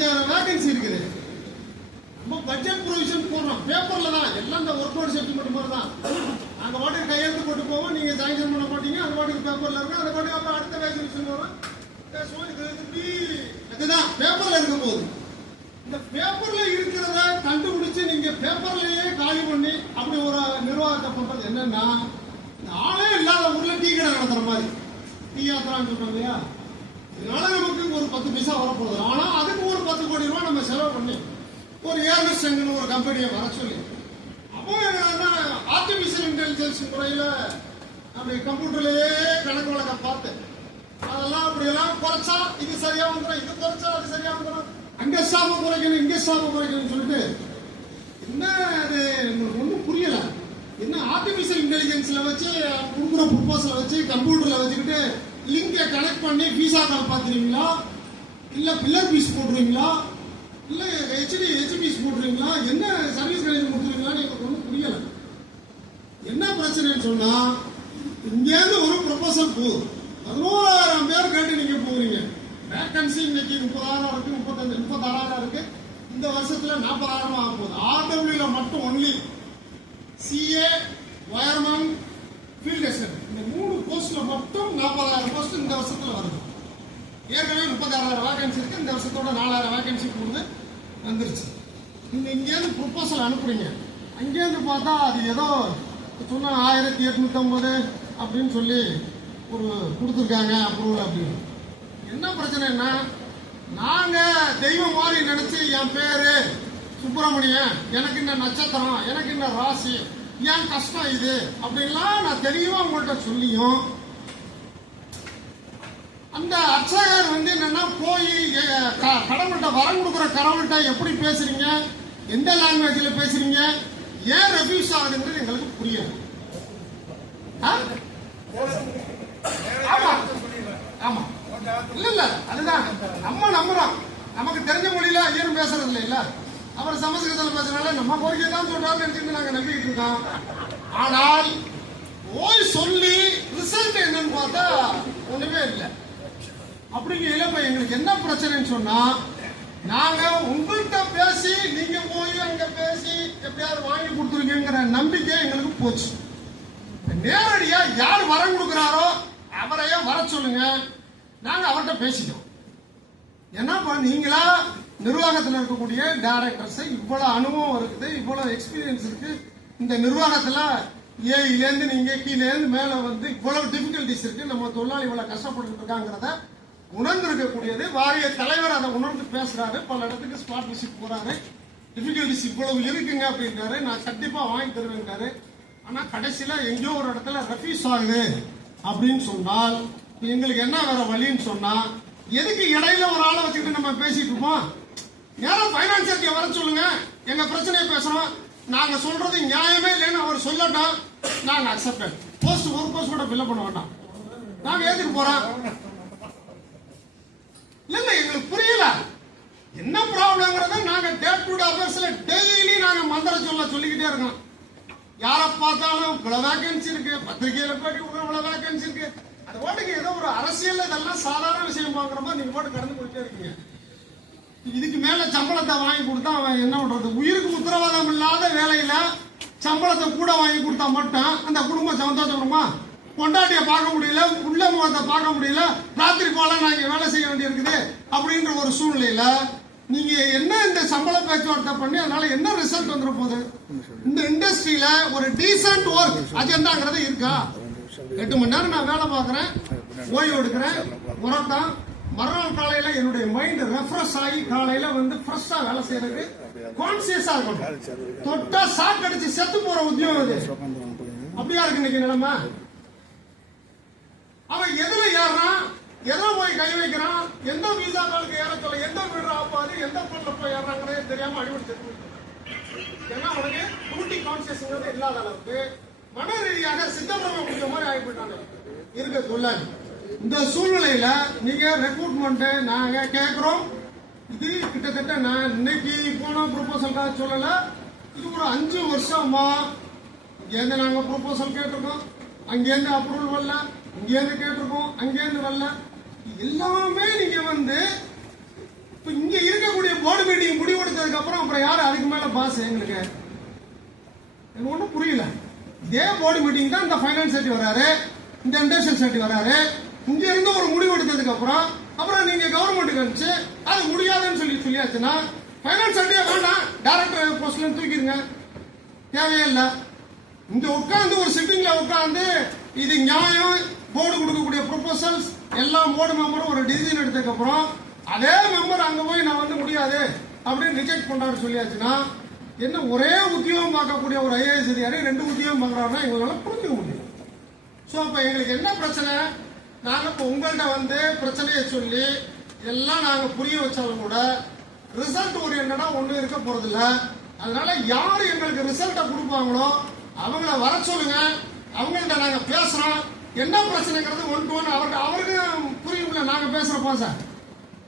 25,000 vacancy இருக்குது. நம்ம budget provision போடுறோம் பேப்பர்ல தான், எல்லாம் இந்த ஒர்க் அவுட் செட்டில்மெண்ட் மாதிரி தான். நாங்க பாட்டுக்கு கையெழுத்து போட்டு போவோம், நீங்க சாங்ஷன் பண்ண மாட்டீங்க, அது பாட்டுக்கு பேப்பர்ல இருக்கும், அது பாட்டுக்கு அப்புறம் அடுத்த வேகன்சி வரும். இதுதான் பேப்பர்ல இருக்கும் போது இந்த பேப்பர்ல இருக்கிறத கண்டுபிடிச்சு நீங்க பேப்பர்லயே காலி பண்ணி அப்படி ஒரு நிர்வாகத்தை பண்றது என்னன்னா, ஆளே இல்லாத ஊர்ல டீ கடை நடத்துற மாதிரி டீ யாத்திரான்னு சொல்றாங்க இல்லையா. இதனால நமக்கு ஒரு 10 பைசா வரப்போகுது. ஆனா அதுக்கு ஒரு 10 கோடி ரூபாய் நம்ம செலவு பண்ணி ஒரு ஏர்னஸ் செங்கன்னு ஒரு கம்பெனியை வர சொல்லி, அப்போ என்னன்னா ஆர்டிபிஷியல் இன்டெலிஜென்ஸ் முறையில நம்ம கம்ப்யூட்டர்லயே கணக்கு வழக்க பார்த்து அதெல்லாம் அப்படியெல்லாம் குறைச்சா இது சரியா வந்துடும், இது குறைச்சா அது சரியா வந்துடும், அங்க ஸ்டாஃபை குறைக்கணும் இங்க ஸ்டாஃபை குறைக்கணும்னு சொல்லிட்டு என்ன அது உங்களுக்கு ஒன்றும் புரியல. என்ன ஆர்டிபிஷியல் இன்டெலிஜென்ஸ்ல வச்சு கொடுக்குற ப்ரொபோசலை வச்சு கம்ப்யூட்டர்ல வச்சுக்கிட்டு லிங்கை கனெக்ட் பண்ணி பீஸா கால் பார்த்துருவீங்களா, இல்ல பில்லர் பீஸ் போடுறீங்களா, இல்ல ஹெச்பிஎஸ் போடுறீங்களா, என்ன சர்வீஸ் கனெக்ஷன் கொடுத்துருவீங்களான்னு எனக்கு ஒன்றும் புரியல. என்ன பிரச்சனைன்னு சொன்னா, இங்கேருந்து ஒரு ப்ரொபோசல் போகுது, 11,000 பேர் கேட்டு நீங்க போகிறீங்க. வேகன்சி இன்னைக்கு 30,000 இருக்கு, 36,000 இருக்கு. இந்த வருஷத்துல 40,000 ஆக போகுது. ஆர்டபிள்யூல மட்டும் only CA, wireman, field assistant இந்த 3 போஸ்ட்ல மட்டும் 40,000 போஸ்ட் இந்த வருஷத்துல வருது. ஏற்கனவே 36,000 வேகன்சி இருக்கு, இந்த வருஷத்தோட 4,000 வேகன்சி கொடுத்து வந்துருச்சு. நீங்க இங்கேருந்து ப்ரொபோசல் அனுப்புறீங்க, அங்கேருந்து பார்த்தா அது ஏதோ சொன்னா 1,850 அப்படின்னு சொல்லி ஒரு கொடுத்துருக்காங்க அப்ரூவல் அப்படின்னு. என்ன பிரச்சனைன்னா, நாங்க தெய்வம் மாதிரி நினைச்சு என் பேரு சுப்பிரமணியன், எனக்கு இந்த நட்சத்திரம், எனக்கு இந்த ராசி, ஏன் கஷ்டம் இது அப்படின்லாம் நான் தெளிவா உங்கள்கிட்ட சொல்லியும் அந்த அர்ச்சகர் என்னன்னா போய் கடவுள்கிட்ட வரம் கொடுக்குற கடவுள்கிட்ட எப்படி பேசுறீங்க, எந்த லாங்குவேஜ்ல பேசுறீங்க, ஏன் ரெஃப்யூஸ் ஆகுதுன்றது எங்களுக்கு புரியாது. ஆமா ஆமா இல்ல அதுதான் நம்ம நம்புறோம். நமக்கு தெரிஞ்ச மொழியில ஐயரும் பேசுறது இல்ல, அவர் சமஸ்கிருதத்தில் பேசுறதுனால நம்ம கோரிக்கை தான் சொல்றாரு நினைச்சுட்டு நாங்க நம்பிக்கிட்டு இருக்கோம். ஆனால் போய் சொல்லி ரிசல்ட் என்னன்னு பார்த்தா ஒண்ணுமே இல்லை. அப்படிங்கிற இப்ப எங்களுக்கு என்ன பிரச்சனைன்னு சொன்னா, நாங்க உங்கள்கிட்ட பேசி நீங்க போய் அங்க பேசி எப்படியாவது வாங்கி கொடுத்துருக்கீங்கிற நம்பிக்கை எங்களுக்கு போச்சு. நேரடியா யார் வரம் கொடுக்குறாரோ அவரையே வர சொல்லுங்க, நாங்க அவர்கிட்ட பேசிட்டோம். என்னப்பா நீங்களா நிர்வாகத்தில் இருக்கக்கூடிய டைரக்டர்ஸ் இவ்வளவு அனுபவம் இருக்குது, இவ்வளவு எக்ஸ்பீரியன்ஸ் இருக்கு, இந்த நிர்வாகத்துல ஏயிலேருந்து நீங்க கீழேருந்து மேல இவ்வளவு டிஃபிகல்டிஸ் இருக்கு, நம்ம தொழிலாளி இவ்வளவு கஷ்டப்பட்டு இருக்காங்கிறத உணர்ந்து இருக்கக்கூடியது. வாரிய தலைவர் அதை உணர்ந்து பேசுறாரு, பல இடத்துக்கு ஸ்பாட் விசிட் போறாரு, டிஃபிகல்டிஸ் இவ்வளவு இருக்குங்க அப்படின்றாரு, நான் கண்டிப்பா வாங்கி தருவேன்றாரு. ஆனா கடைசியில எங்கேயோ ஒரு இடத்துல ரெஃப்யூஸ் ஆகுது அப்படின்னு சொன்னால் எங்களுக்கு என்ன வேற வழின்னு சொன்னா, எதுக்கு இடையில ஒரு ஆளை வச்சுக்கிட்டு நம்ம பேசிட்டு இருப்போம். நேரம் பைனான்சியர் வர சொல்லுங்க, எங்க பிரச்சனையை பேசுறோம், நாங்க சொல்றது நியாயமே இல்லைன்னு அவர் சொல்லட்டும், நாங்க அக்செப்ட். போஸ்ட் ஒரு போஸ்ட் கூட ஃபில் பண்ண வேண்டாம், நாங்க ஏத்துட்டு போறோம். இல்ல எங்களுக்கு புரியல என்ன ப்ராப்ளம்ங்கறத நாங்க டே டு டே அஃபேர்ஸ்ல டெய்லி நாங்க மந்திர சொல்லிக்கிட்டே இருக்கோம். யாரை பார்த்தாலும் இவ்வளவு வேகன்சி இருக்கு, பத்திரிகையில போட்டு இவ்வளவு வேகன்சி இருக்கு, அது பாட்டுக்கு ஏதோ ஒரு அரசியல் இதெல்லாம் சாதாரண விஷயம் பாக்குற மாதிரி நீங்க பாட்டு கடந்து போயிட்டே இருக்கீங்க. இதுக்கு மேல சம்பளத்தை வாங்கி கொடுத்தா அவன் என்ன பண்றது? உயிருக்கு உத்தரவாதம் இல்லாத வேலையில சம்பளத்தை கூட வாங்கி கொடுத்தா மட்டும் அந்த குடும்பம் சந்தோஷப்படுமா? பொண்டாட்டிய பார்க்க முடியல, உள்ள முகத்தை பார்க்க முடியல, ராத்திரி போல நாங்க வேலை செய்ய வேண்டியிருக்குது அப்படின்ற ஒரு சூழ்நிலையில நீங்க என்ன இந்த சம்பள பேச்சுவார்த்தை பண்ணி அதனால என்ன ரிசல்ட் வந்துட போகுது? இந்த இண்டஸ்ட்ரியில ஒரு டீசென்ட் ஒர்க் அஜெண்டாங்கிறது இருக்கா? 8 மணி நேரம் நான் வேலை பார்க்கறேன், ஓய்வு எடுக்கிறேன், உரத்தான் மறுநாள் காலையில என்னுடைய மைண்ட் ரெஃப்ரெஷ் ஆகி காலையில ஃப்ரெஷ்ஷா வேலை செய்யறது கான்சியஸா இருக்கணும். தொட்டா சாக்கு அடிச்சு செத்து போற உத்தியோகம் அது. அப்படியா இருக்கு இன்னைக்கு நிலைமை. அவன் எதுல ஏறான், எதை போய் கை வைக்கிறான், எந்த வீசா காலுக்கு ஏற சொல்ல, எந்த வீடு ஆப்பாது, எந்த பொருள் போய் ஏறாங்கிறதே தெரியாம அடிபடி செத்து. ஏன்னா அவனுக்கு டூட்டி கான்சியஸ்ங்கிறது இல்லாத அளவுக்கு மன ரீதியாக சித்தப்பிரம முடிய மாதிரி ஆகி போயிட்டாங்க இருக்க தொழிலாளி. இந்த சூழ்நிலையில நீங்க ரெக்ரூட்மெண்ட் நாங்க கேட்கிறோம். இது கிட்டத்தட்ட நான் இன்னைக்கு போன ப்ரொபோசல்காக சொல்லல, இது ஒரு 5 வருஷமா இங்கேருந்து நாங்க ப்ரொபோசல் கேட்டிருக்கோம், அங்கேருந்து அப்ரூவல் வரல, இங்கேருந்து கேட்டிருக்கோம், அங்கேருந்து வரல. எல்லாமே நீங்க இப்ப இங்க இருக்கக்கூடிய போர்டு மீட்டிங் முடிவெடுத்ததுக்கு அப்புறம் யாரு அதுக்கு மேல பாஸ் எங்களுக்கு ஒன்றும் புரியல. இதே போர்டு மீட்டிங் தான் இந்த ஃபைனான்ஸ் செட்டி வராரு, இந்த இண்டஸ்ட்ரியல் செட்டி வராரு. இங்க இருந்து ஒரு முடிவு எடுத்ததுக்கு அப்புறம் நீங்க கவர்மெண்ட்டுக்கு அனுப்பிச்சு அது முடியாதுன்னு சொல்லியாச்சுன்னா ஃபைனான்ஸ் செட்டியே வேண்டாம், டைரக்டர் போஸ்ட்ல தூக்கிடுங்க, தேவையே இல்லை. இங்க உட்காந்து ஒரு சிட்டிங்ல உட்காந்து இது நியாயம், போர்டு கொடுக்கக்கூடிய ப்ரொபோசல்ஸ் எல்லாம் போர்டு மெம்பரும் ஒரு டிசிஷன் எடுத்ததுக்கு அப்புறம் அதே மெம்பர் அங்க போய் நான் வந்து முடியாது அப்படின்னு ரிஜெக்ட் பண்றாரு சொல்லியாச்சுன்னா என்ன ஒரே உத்தியோகம் பார்க்கக்கூடிய ஒரு ஐஏஎஸ் அதிகாரி 2 உத்தியோகம் பார்க்கறாருன்னா இவங்களால புரிஞ்சுக்க முடியும். ஸோ அப்ப எங்களுக்கு என்ன பிரச்சனை, நாங்க இப்ப உங்கள்கிட்ட வந்து பிரச்சனையை சொல்லி எல்லாம் நாங்க புரிய வச்சாலும் கூட ரிசல்ட் ஓரியன்டா ஒண்ணு இருக்க போறது இல்ல. அதனால யாரு எங்களுக்கு ரிசல்ட்டை கொடுப்பாங்களோ அவங்கள வர சொல்லுங்க, அவங்கள்ட்ட நாங்க பேசுறோம். என்ன பிரச்சனைங்கிறது 1 to 1 அவருக்கு புரியும்ல, நாங்க பேசுறப்போ சார்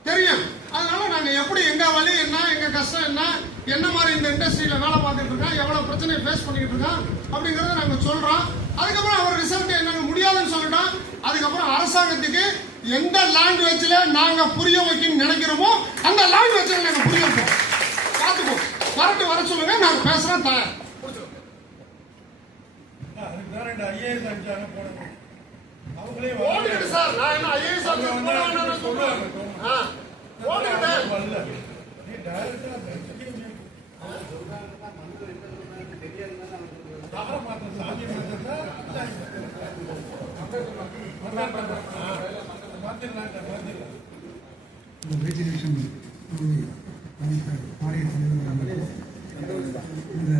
தெரியும். அதனால நாங்க எப்படி எங்க வழி என்ன, எங்க கஷ்டம் என்ன மாதிரி இந்த இண்டஸ்ட்ரியில வேலை பார்த்துட்டு இருக்கோம், எவ்வளவு பிரச்சனையை ஃபேஸ் பண்ணிட்டு இருக்கோம் அப்படிங்கறத நாங்க சொல்றோம். அதுக்கப்புறம் அவர் ரிசல்ட் என்னங்க முடியாதுன்னு சொல்லிட்டோம். அதுக்கப்புறம் அரசாங்கத்துக்கு எந்த லாங்குவேஜ்ல நாங்க புரிய வைக்கணும்னு நினைக்கிறோமோ அந்த லாங்குவேஜ்ல நாங்க புரிய வைப்போம். பார்த்துப்போம், வரட்டு வர சொல்லுங்க, நாங்க பேசுறோம் தயார். ஓடுங்க சார், நான் என்ன ஐஏஎஸ் போடுவாங்க சொல்லுவாங்க. இந்த